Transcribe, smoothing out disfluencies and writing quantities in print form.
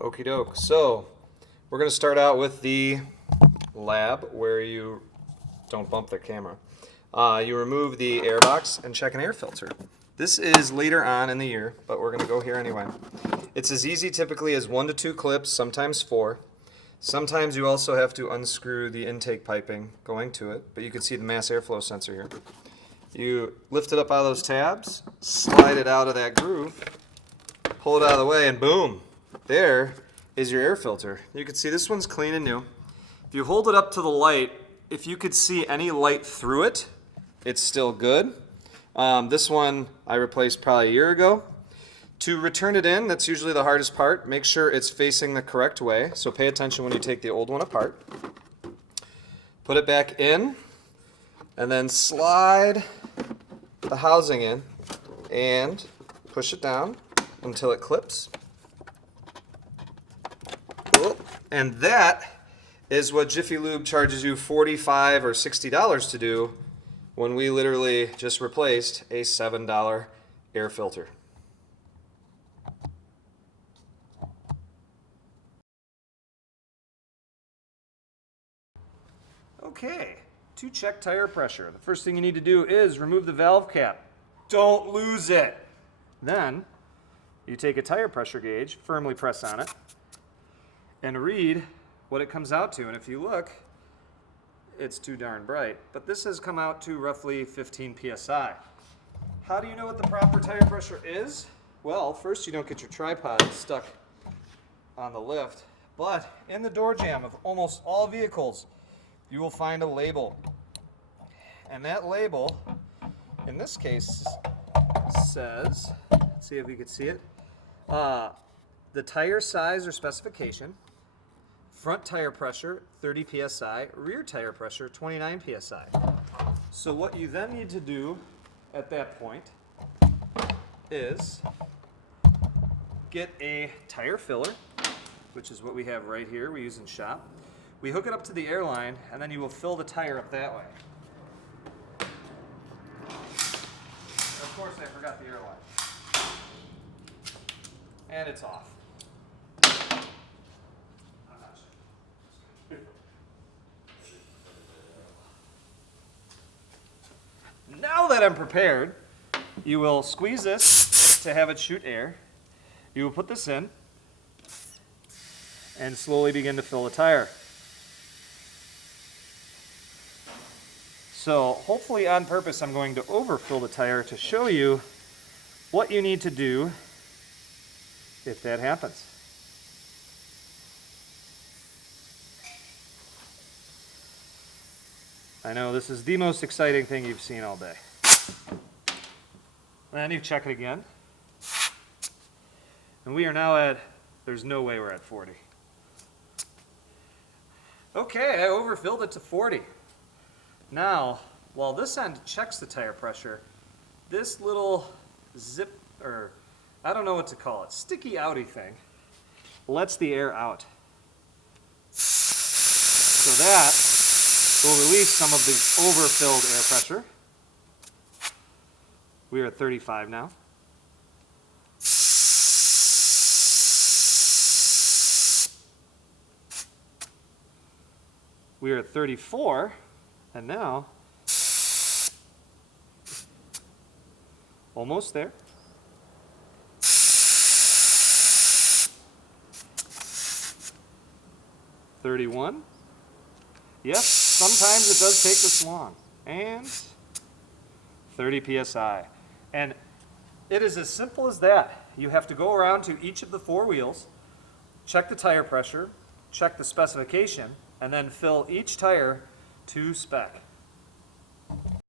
Okie doke. So we're going to start out with the lab where you don't bump the camera. You remove the air box and check an air filter. This is later on in the year, but we're going to go here anyway. It's as easy typically as 1 to 2 clips, sometimes 4. Sometimes you also have to unscrew the intake piping going to it, but you can see the mass airflow sensor here. You lift it up out of those tabs, slide it out of that groove, pull it out of the way, and boom, there is your air filter. You can see this one's clean and new. If you hold it up to the light, if you could see any light through it, it's still good. This one I replaced probably a year ago. To return it in, that's usually the hardest part. Make sure it's facing the correct way. So pay attention when you take the old one apart. Put it back in, and then slide the housing in and push it down until it clips. And that is what Jiffy Lube charges you $45 or $60 to do when we literally just replaced a $7 air filter. Okay, to check tire pressure, the first thing you need to do is remove the valve cap. Don't lose it. Then you take a tire pressure gauge, firmly press on it, and read what it comes out to. And if you look, it's too darn bright, but this has come out to roughly 15 psi. How do you know what the proper tire pressure is? Well, first you don't get your tripod stuck on the lift, but in the door jamb of almost all vehicles, you will find a label. And that label, in this case, says, let's see if you can see it, the tire size or specification, front tire pressure 30 psi, rear tire pressure 29 psi. So what you then need to do at that point is get a tire filler, which is what we have right here, we use in shop. We hook it up to the air line, and then you will fill the tire up that way. Of course, I forgot the air line. And it's off. Now that I'm prepared, you will squeeze this to have it shoot air. You will put this in and slowly begin to fill the tire. So hopefully on purpose I'm going to overfill the tire to show you what you need to do if that happens. I know this is the most exciting thing you've seen all day. Then you check it again. And we are now at, there's no way we're at 40. Okay, I overfilled it to 40. Now, while this end checks the tire pressure, this little zip, or I don't know what to call it, sticky outy thing, lets the air out. So that will release some of the overfilled air pressure. We are at 35 now. We are at 34. And now, almost there. $31. Yes, sometimes it does take this long. And 30 psi. And it is as simple as that. You have to go around to each of the 4 wheels, check the tire pressure, check the specification, and then fill each tire to spec.